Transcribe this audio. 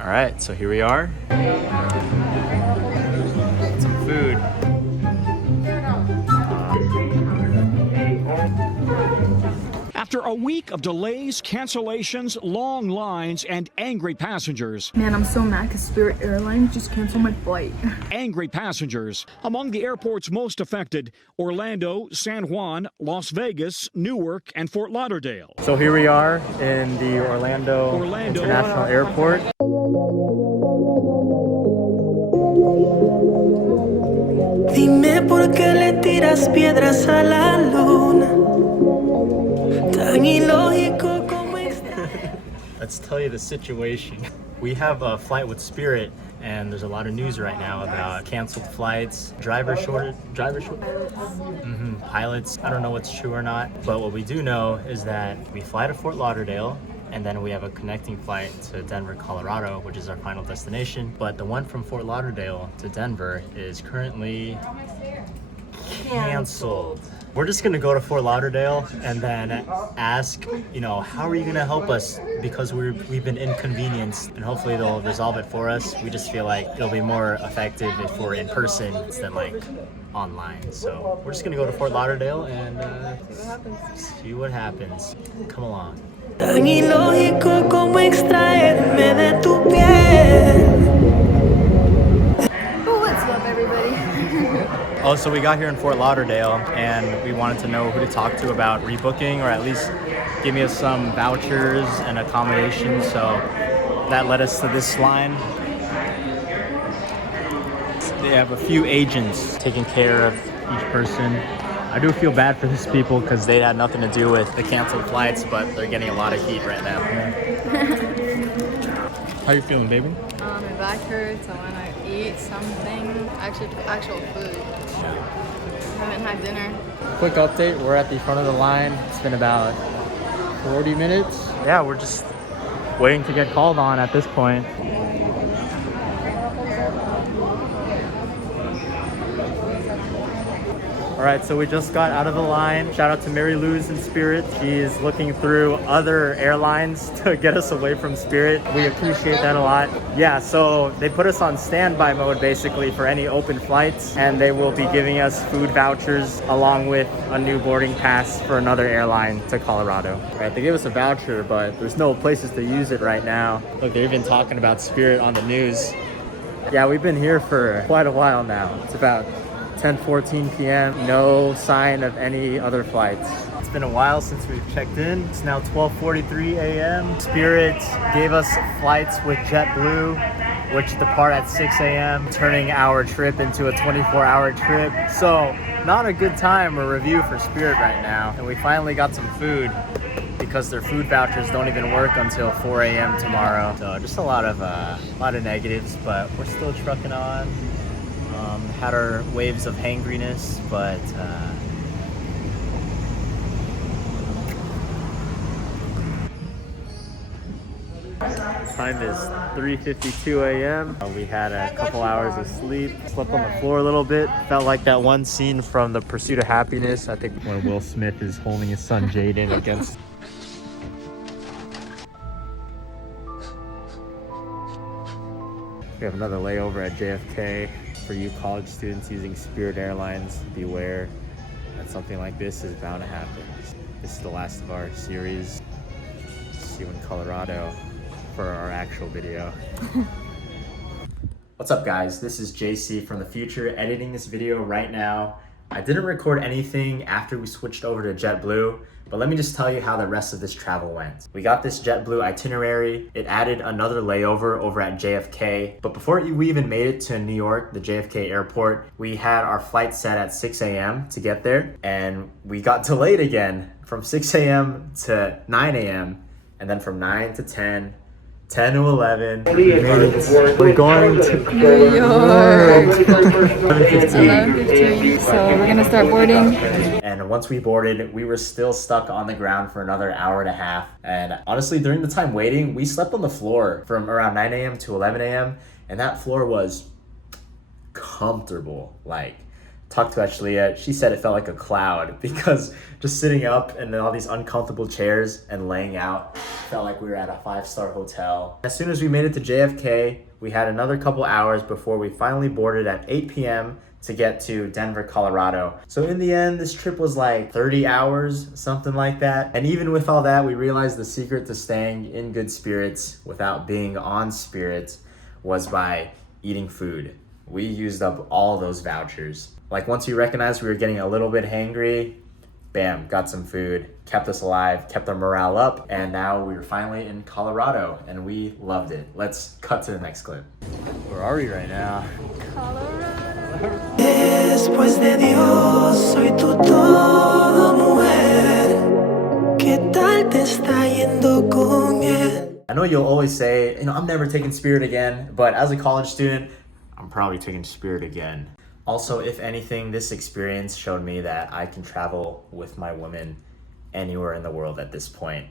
All right, so here we are. Some food. After a week of delays, cancellations, long lines, and angry passengers. Man, I'm so mad because Spirit Airlines just canceled my flight. Angry passengers. Among the airports most affected, Orlando, San Juan, Las Vegas, Newark, and Fort Lauderdale. So here we are in the Orlando International Airport. Dime por qué le tiras piedras a la luna. Tan ilógico como Let's tell you the situation. We have a flight with Spirit, and there's a lot of news right now about canceled flights, driver shortage, pilots. I don't know what's true or not, but what we do know is that we fly to Fort Lauderdale, and then we have a connecting flight to Denver, Colorado, which is our final destination. But the one from Fort Lauderdale to Denver is currently canceled. We're just gonna go to Fort Lauderdale and then ask, how are you gonna help us? Because we've been inconvenienced, and hopefully they'll resolve it for us. We just feel like it'll be more effective if we're in person than like online. So we're just gonna go to Fort Lauderdale and see what happens. Come along. tan ilógico como extraerme de tu piel. Oh, what's up, everybody? Oh, so we got here in Fort Lauderdale, and we wanted to know who to talk to about rebooking, or at least give me some vouchers and accommodations. So that led us to this line. They have a few agents taking care of each person. I do feel bad for these people because they had nothing to do with the canceled flights, but they're getting a lot of heat right now. How you feeling, baby? My back hurts. I want to eat something. Actual food. I haven't had dinner. Quick update, we're at the front of the line. It's been about 40 minutes. Yeah, we're just waiting to get called on at this point. All right, so we just got out of the line. Shout out to Mary Lou's in Spirit. She's looking through other airlines to get us away from Spirit. We appreciate that a lot. Yeah, so they put us on standby mode basically for any open flights, and they will be giving us food vouchers along with a new boarding pass for another airline to Colorado. All right, they gave us a voucher, but there's no places to use it right now. Look, they're even talking about Spirit on the news. Yeah, we've been here for quite a while now. It's about 10:14 p.m. No sign of any other flights. It's been a while since we've checked in. It's now 12:43 a.m. Spirit gave us flights with JetBlue, which depart at 6 a.m., turning our trip into a 24-hour trip. So not a good time or review for Spirit right now. And we finally got some food because their food vouchers don't even work until 4 a.m. tomorrow. So just a lot of negatives, but we're still trucking on. Had our waves of hangriness, but time is 3:52 a.m. We had a couple hours of sleep, slept on the floor a little bit. Felt like that one scene from The Pursuit of Happiness, I think, when Will Smith is holding his son Jaden against. We have another layover at JFK. For you college students using Spirit Airlines, beware that something like this is bound to happen. This is the last of our series. See you in Colorado for our actual video. What's up, guys? This is JC from the future, editing this video right now. I didn't record anything after we switched over to JetBlue, but let me just tell you how the rest of this travel went. We got this JetBlue itinerary. It added another layover over at JFK. But before we even made it to New York, the JFK airport, we had our flight set at 6 a.m. to get there. And we got delayed again from 6 a.m. to 9 a.m. And then from 9 to 10, 10 to 11. We're going to New York. 11:15. So we're gonna start boarding. And once we boarded, we were still stuck on the ground for another hour and a half. And honestly, during the time waiting, we slept on the floor from around 9 a.m. to 11 a.m. And that floor was comfortable. Like, Talked to Ashlia, she said it felt like a cloud because just sitting up in all these uncomfortable chairs and laying out felt like we were at a 5-star hotel. As soon as we made it to JFK, we had another couple hours before we finally boarded at 8 p.m. to get to Denver, Colorado. So in the end, this trip was like 30 hours, something like that. And even with all that, we realized the secret to staying in good spirits without being on spirits was by eating food. We used up all those vouchers. Like once we recognized we were getting a little bit hangry, bam, got some food, kept us alive, kept our morale up, and now we're finally in Colorado and we loved it. Let's cut to the next clip. Where are we right now? Después de Dios, soy tu todo, mujer. ¿Qué tal te está yendo con él? I know you'll always say, I'm never taking Spirit again, but as a college student, I'm probably taking Spirit again. Also, if anything, this experience showed me that I can travel with my woman anywhere in the world at this point.